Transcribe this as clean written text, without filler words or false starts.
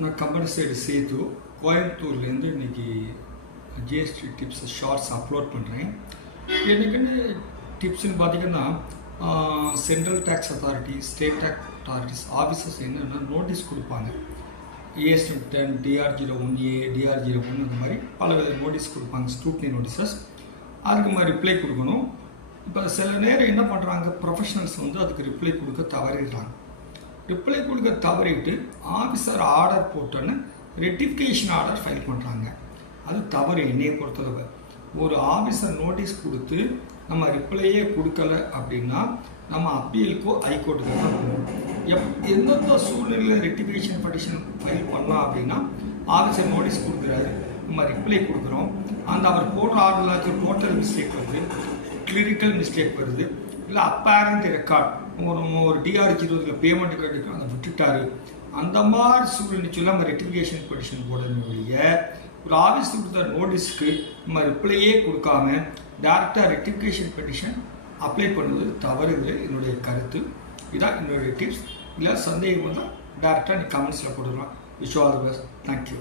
நான் company side Setu கோயம்புத்தூர்லேருந்து இன்றைக்கி ஜிஎஸ்டி டிப்ஸ் ஷார்ட்ஸ் அப்லோட் பண்ணுறேன். எனக்குன்னு டிப்ஸ்ன்னு பார்த்திங்கன்னா central tax authority, state tax authorities officers என்னென்னா நோட்டீஸ் கொடுப்பாங்க. AS10, DR01A, DR01 அந்த மாதிரி பலவித நோட்டீஸ் கொடுப்பாங்க, ஸ்க்ரூட்னி நோட்டீஸஸ். அதுக்கு மாதிரி ரிப்ளை கொடுக்கணும். இப்போ சில நேரம் என்ன பண்ணுறாங்க, ப்ரொஃபஷனல்ஸ் அதுக்கு ரிப்ளை கொடுக்க தவறிடுறாங்க. ரிப்ளை கொடுக்க தவறிட்டு ஆஃபீஸர் ஆர்டர் போட்டோன்னு ரெட்டிஃபிகேஷன் ஆர்டர் ஃபைல் பண்ணுறாங்க. அது தவறு. என்னையை பொறுத்தளவு ஒரு ஆஃபீஸர் நோட்டீஸ் கொடுத்து நம்ம ரிப்ளையே கொடுக்கல அப்படின்னா நம்ம அப்பீலுக்கோ ஹைகோர்ட்டுக்கோ தான் போகணும். எந்தெந்த சூழ்நிலையில் ரெட்டிஃபிகேஷன் பெட்டிஷன் ஃபைல் பண்ணலாம் அப்படின்னா, ஆஃபீஸர் நோட்டீஸ் கொடுக்குறாரு, நம்ம ரிப்ளை கொடுக்குறோம், அந்த அவர் போடுற ஆர்டரில் டோட்டல் மிஸ்டேக் வருது, கிளிரிக்கல் மிஸ்டேக் வருது, இல்லை அப்பேரண்ட் ரெக்கார்ட் ஒரு DR20 பேமெண்ட் கிடைக்கும் அதை விட்டுட்டாரு, அந்த மாதிரி சூழ்நிலை சொல்லி நம்ம ரெட்டிஃபிகேஷன் பெட்டிஷன் போடுறதுடைய ஒரு ஆஃபீஸ் கொடுத்த நோட்டீஸ்க்கு நம்ம ரிப்ளையே கொடுக்காம டேரெக்டாக ரெட்டிஃபிகேஷன் பெட்டிஷன் அப்ளை பண்ணுவது தவறுது. என்னுடைய கருத்து இதான், என்னுடைய டிப்ஸ். இல்லை சந்தேகம் தான் டேரெக்டாக நீ கமெண்ட்ஸில் போட்டுக்கலாம். Wish all the best. Thank you.